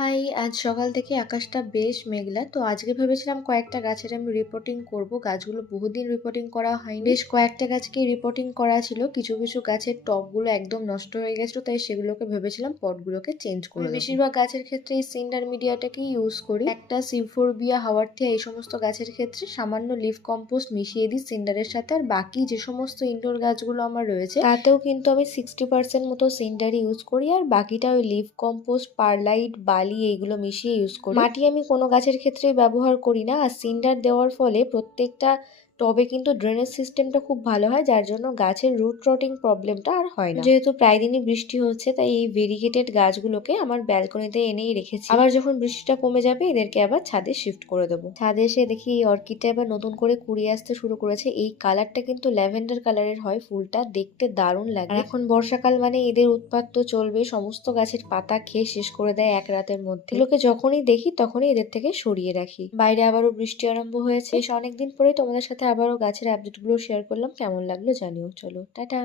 High, আজ সকাল থেকে আকাশটা বেশ মেঘলা। তো আজকে ভেবেছিলাম কয়েকটা গাছের আমি রিপোর্টিং করব। গাছগুলো বহুদিন রিপোর্টিং করা হয়নি। বেশ কয়েকটা গাছকে রিপোর্টিং করা ছিল। কিছু কিছু গাছের টবগুলো একদম নষ্ট হয়ে গেছিল, তাই সেগুলোকে ভেবেছিলাম পটগুলোকে চেঞ্জ করে দেবো। বেশিরভাগ গাছের ক্ষেত্রে এই সিন্ডার মিডিয়াটাকেই ইউজ করি। একটা সিফোরবিয়া, হাওয়ার্থিয়া এই সমস্ত গাছের ক্ষেত্রে সামান্য লিফ কম্পোস্ট মিশিয়ে দিই সিন্ডারের সাথে। আর বাকি যে সমস্ত ইনডোর গাছগুলো আমার রয়েছে তাতেও কিন্তু আমি 60% মতো সিন্ডার ইউজ করি, আর বাকিটা ওই লিফ কম্পোস্ট, পারলাইট, বালি এইগুলো মিশিয়ে ইউজ করি। মাটি আমি কোনো গাছের ক্ষেত্রেই ব্যবহার করি না। আর সিন্ডার দেওয়ার ফলে প্রত্যেকটা টবে কিন্তু ড্রেনেজ সিস্টেমটা খুব ভালো হয়, যার জন্য গাছের রুট রটিং প্রবলেমটা আর হয় না। যেহেতু প্রায় দিনই বৃষ্টি হচ্ছে, তাই এই ভেরিগেটেড গাছগুলোকে আমার ব্যালকনিতে এনেই রেখেছি। আবার যখন বৃষ্টিটা কমে যাবে এদেরকে আবার ছাদে শিফট করে দেবো। ছাদে এসে দেখি এই অর্কিডটা এবার নতুন করে কুড়ি আসতে শুরু করেছে। এই কালারটা কিন্তু ল্যাভেন্ডার কালারের হয়, ফুলটা দেখতে দারুণ লাগে। আর এখন বর্ষাকাল মানে এদের উৎপাত তো চলবে, সমস্ত গাছের পাতা খেয়ে শেষ করে দেয় এক রাতের মধ্যে। এগুলোকে যখনই দেখি তখনই এদের থেকে সরিয়ে রাখি। বাইরে আবারও বৃষ্টি আরম্ভ হয়েছে। বেশ অনেকদিন পরেই তোমাদের সাথে আবারও গাছের আপডেট গুলো শেয়ার করলাম। কেমন লাগলো জানিও। চলো টাটা।